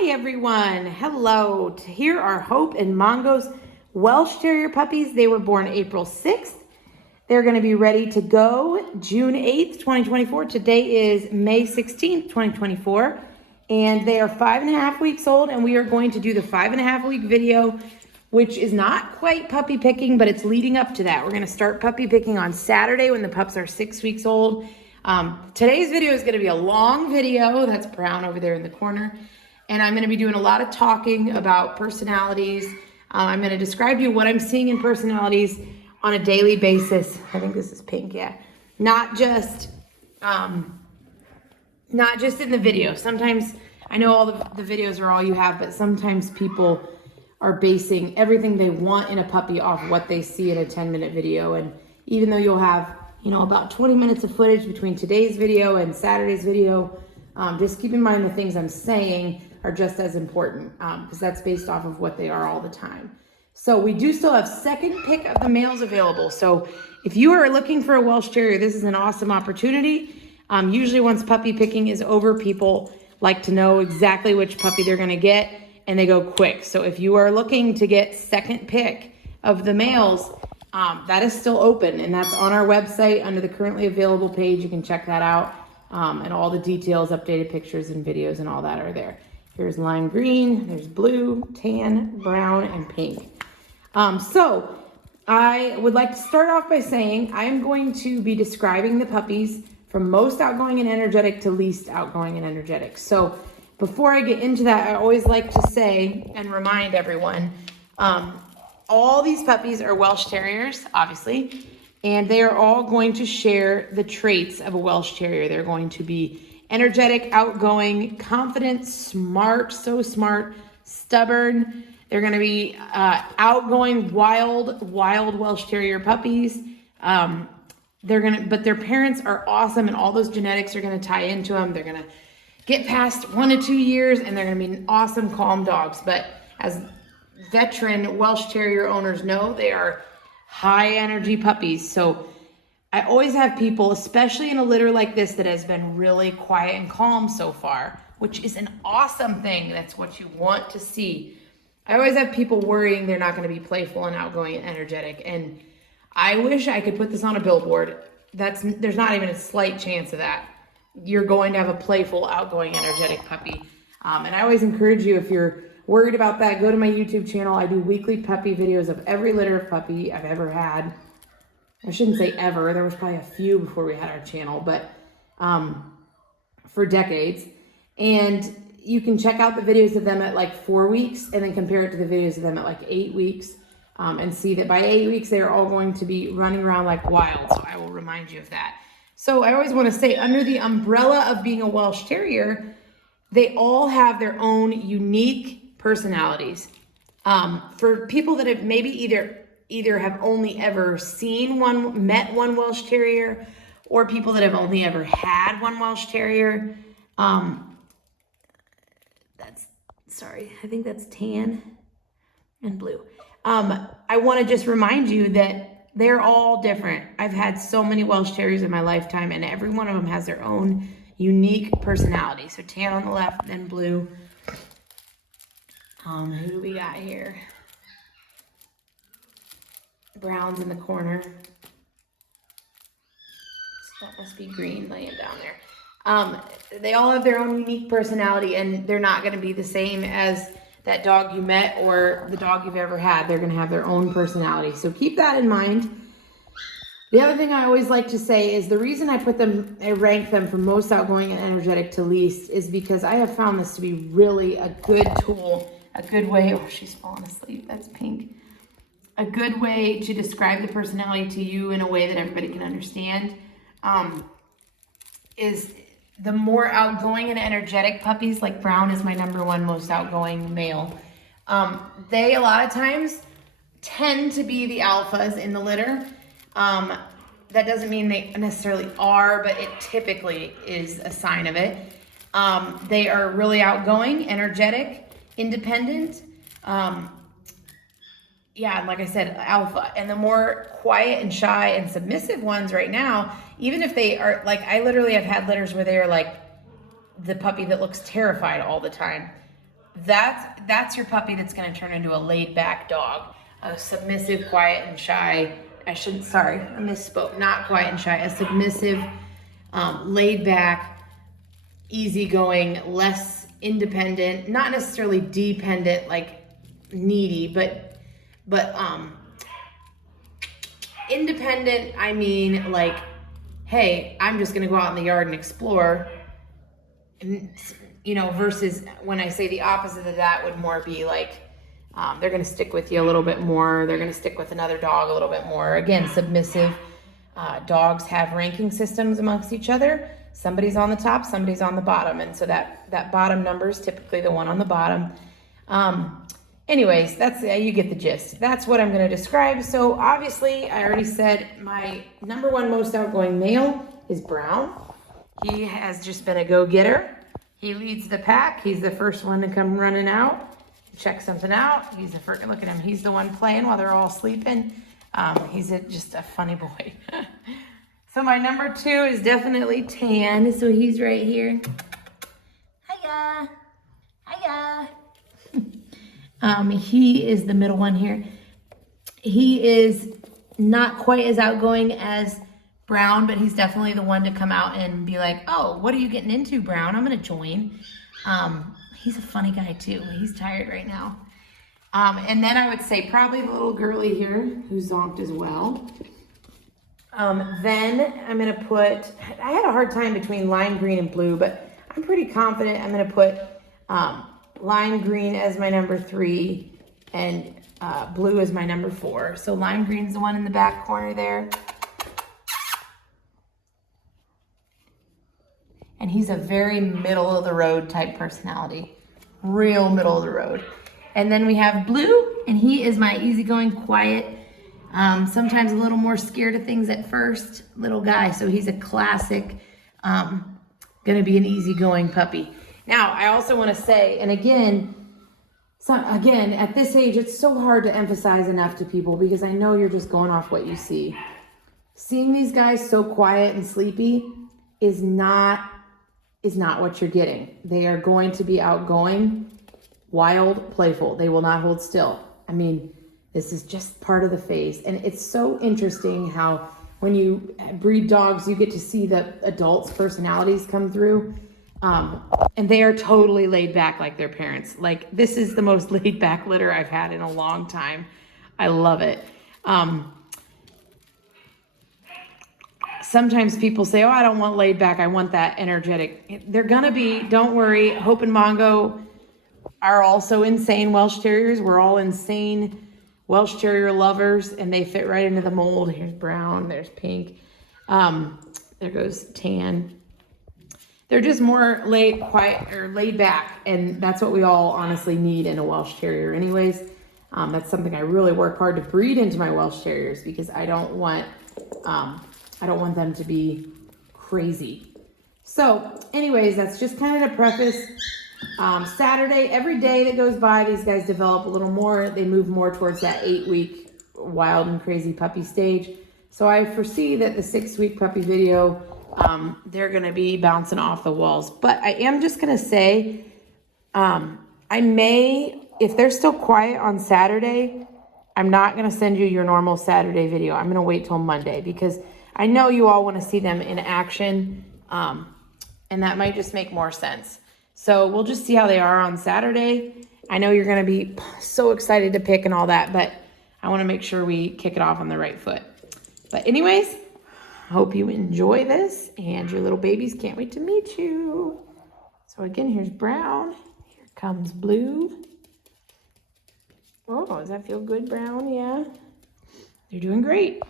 Hi everyone, hello. Here are Hope and Mongo's Welsh Terrier puppies. They were born April 6th. They're going to be ready to go June 8th, 2024. Today is May 16th, 2024. And they are 5.5 weeks old, and we are going to do the 5.5 week video, which is not quite puppy picking, but it's leading up to that. We're going to start puppy picking on Saturday when the pups are 6 weeks old. Today's video is going to be a long video. That's Brown over there in the corner. And I'm going to be doing a lot of talking about personalities. I'm going to describe to you what I'm seeing in personalities on a daily basis. I think this is pink, yeah. Not just in the video. Sometimes, I know all the videos are all you have, but sometimes people are basing everything they want in a puppy off what they see in a 10-minute video. And even though you'll have, about 20 minutes of footage between today's video and Saturday's video, just keep in mind the things I'm saying are just as important because that's based off of what they are all the time. So we do still have second pick of the males available. So if you are looking for a Welsh Terrier, this is an awesome opportunity. Usually once puppy picking is over, people like to know exactly which puppy they're going to get, and they go quick. So if you are looking to get second pick of the males, that is still open, and that's on our website under the currently available page. You can check that out, and all the details, updated pictures and videos and all that are there. Here's lime green, there's blue, tan, brown, and pink. So I would like to start off by saying I'm going to be describing the puppies from most outgoing and energetic to least outgoing and energetic. So before I get into that, I always like to say and remind everyone, all these puppies are Welsh Terriers, obviously, and they are all going to share the traits of a Welsh Terrier. They're going to be energetic, outgoing, confident, smart, so smart, stubborn. They're going to be outgoing, wild Welsh Terrier puppies. But their parents are awesome, and all those genetics are going to tie into them. They're going to get past 1 to 2 years, and they're going to be awesome, calm dogs. But as veteran Welsh Terrier owners know, they are high energy puppies. So I always have people, especially in a litter like this that has been really quiet and calm so far, which is an awesome thing. That's what you want to see. I always have people worrying they're not going to be playful and outgoing and energetic. And I wish I could put this on a billboard. There's not even a slight chance of that. You're going to have a playful, outgoing, energetic puppy. And I always encourage you, if you're worried about that, go to my YouTube channel. I do weekly puppy videos of every litter of puppy I've ever had. I shouldn't say ever. There was probably a few before we had our channel, but for decades. And you can check out the videos of them at like 4 weeks and then compare it to the videos of them at like 8 weeks and see that by 8 weeks, they're all going to be running around like wild. So I will remind you of that. So I always want to say, under the umbrella of being a Welsh Terrier, they all have their own unique personalities. For people that have maybe either have only ever met one Welsh Terrier, or people that have only ever had one Welsh Terrier. I think that's tan and blue. I want to just remind you that they're all different. I've had so many Welsh Terriers in my lifetime, and every one of them has their own unique personality. So tan on the left, then blue. Who do we got here? Brown's in the corner. So that must be green laying down there. They all have their own unique personality, and they're not going to be the same as that dog you met or the dog you've ever had. They're going to have their own personality. So keep that in mind. The other thing I always like to say is the reason I rank them from most outgoing and energetic to least is because I have found this to be really a good tool, a good way. Oh, she's falling asleep. That's pink. A good way to describe the personality to you in a way that everybody can understand is the more outgoing and energetic puppies, like Brown is my #1 most outgoing male. They a lot of times tend to be the alphas in the litter. That doesn't mean they necessarily are, but it typically is a sign of it. They are really outgoing, energetic, independent. Yeah, like I said, alpha. And the more quiet and shy and submissive ones right now, even if they are, like, I literally have had litters where they are like the puppy that looks terrified all the time. that's your puppy that's going to turn into a laid back dog, a submissive, quiet and shy. I misspoke. Not quiet and shy, a submissive, laid back, easygoing, less independent, not necessarily dependent, like needy, but independent. I mean, like, hey, I'm just going to go out in the yard and explore. And, you know, versus when I say the opposite of that would more be like, they're going to stick with you a little bit more. They're going to stick with another dog a little bit more. Again, submissive. Dogs have ranking systems amongst each other. Somebody's on the top, somebody's on the bottom. And so that bottom number is typically the one on the bottom. Anyways, that's, you get the gist. That's what I'm going to describe. So obviously, I already said my number one most outgoing male is Brown. He has just been a go-getter. He leads the pack. He's the first one to come running out, check something out. He's the first, look at him. He's the one playing while they're all sleeping. He's just a funny boy. So my number 2 is definitely Tan. So he's right here. Hiya. Hiya. He is the middle one here. He is not quite as outgoing as Brown, but he's definitely the one to come out and be like, oh, what are you getting into, Brown? I'm going to join. He's a funny guy too. He's tired right now. And then I would say probably the little girly here who zonked as well. Then I'm going to put, I had a hard time between lime green and blue, but I'm pretty confident I'm going to put lime green as my number 3 and blue as my number 4. So lime green's the one in the back corner there. And he's a very middle of the road type personality, real middle of the road. And then we have Blue, and he is my easygoing, quiet, sometimes a little more scared of things at first little guy. So he's a classic, gonna be an easygoing puppy. Now, I also wanna say, and again, at this age, it's so hard to emphasize enough to people because I know you're just going off what you see. Seeing these guys so quiet and sleepy is not what you're getting. They are going to be outgoing, wild, playful. They will not hold still. I mean, this is just part of the phase. And it's so interesting how when you breed dogs, you get to see the adults' personalities come through. And they are totally laid back like their parents. Like, this is the most laid back litter I've had in a long time. I love it. Sometimes people say, oh, I don't want laid back. I want that energetic. They're going to be, don't worry. Hope and Mongo are also insane Welsh Terriers. We're all insane Welsh Terrier lovers, and they fit right into the mold. Here's Brown. There's Pink. There goes Tan. They're just more laid back, and that's what we all honestly need in a Welsh Terrier anyways. That's something I really work hard to breed into my Welsh Terriers because I don't want them to be crazy. So anyways, that's just kind of the preface. Saturday, every day that goes by, these guys develop a little more. They move more towards that 8-week wild and crazy puppy stage. So I foresee that the 6-week puppy video, they're going to be bouncing off the walls. But I am just going to say, I may, if they're still quiet on Saturday, I'm not going to send you your normal Saturday video. I'm going to wait till Monday because I know you all want to see them in action, and that might just make more sense. So we'll just see how they are on Saturday. I know you're going to be so excited to pick and all that, but I want to make sure we kick it off on the right foot. But anyways, hope you enjoy this, and your little babies can't wait to meet you. So again, here's Brown. Here comes Blue. Oh, does that feel good, Brown? Yeah. You're doing great.